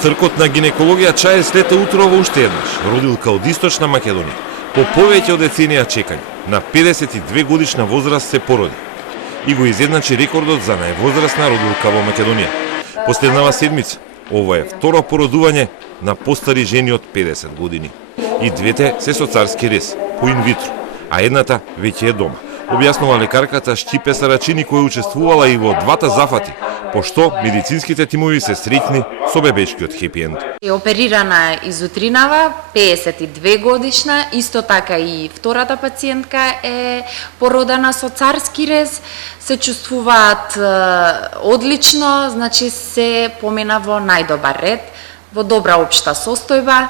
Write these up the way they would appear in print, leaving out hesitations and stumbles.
Штркот на гинекологија чае слета утрово уште еднаш. Родилка од Источна Македонија. По повеќе од деценија чекање, на 52 годишна возраст се породи. И го изедначи рекордот за највозрастна родилка во Македонија. Последнава седмица, ова е второ породување на постари жени од 50 години. И двете се со царски рез, по инвитро, а едната веќе е дома. Објаснува лекарката Штипе Сарачини, која учествувала и во двата зафати, пошто медицинските тимови се среќни со бебешкиот хепи енд. Оперирана изутринава, 52 годишна, исто така и втората пациентка е породена со царски рез, се чувствуваат одлично, значи се помина во најдобар ред, во добра општа состојба,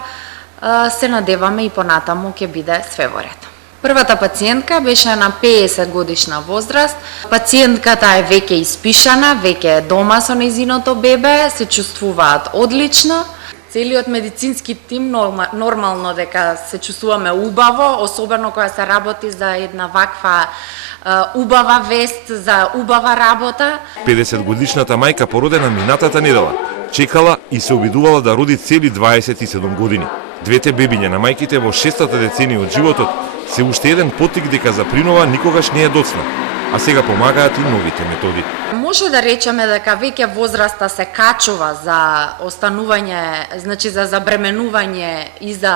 се надеваме и понатаму ќе биде све во ред. Првата пациентка беше на 50 годишна возраст. Пациентката е веќе испишана, веќе е дома со нејзиното бебе, се чувствуваат одлично. Целиот медицински тим нормално дека се чувствуваме убаво, особено кога се работи за една ваква убава вест, за убава работа. 50 годишната мајка породена минатата недела, чекала и се обидувала да роди цели 27 години. Двете бебиња на мајките во 6-та деценија од животот се уште еден поттик дека за принова никогаш не е доцна, а сега помагаат и новите методи. Може да речеме дека веќе возраста се качува за останување, значи за забременување и за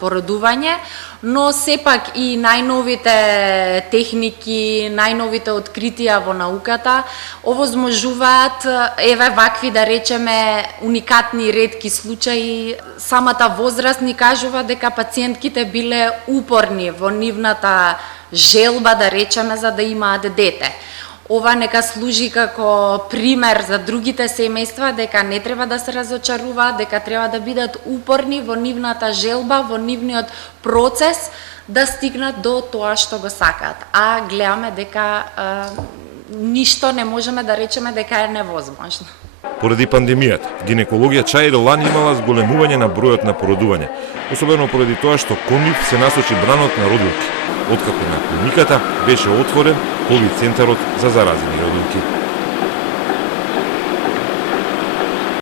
породување, но сепак и најновите техники, најновите откритија во науката овозможуваат еве вакви да речеме уникатни ретки случаи. Самата возраст ни кажува дека пациентките биле упорни во нивната желба да речеме за да имаат дете. Ова нека служи како пример за другите семејства дека не треба да се разочаруваат, дека треба да бидат упорни во нивната желба, во нивниот процес да стигнат до тоа што го сакаат. А гледаме дека ништо не можеме да речеме дека е невозможно. Поради пандемијата, гинекологија Чаир лани имала зголемување на бројот на породување, особено поради тоа што кон нив се насочи бранот на родилки, откако на клиниката беше отворен ковид центарот за заразени родилки.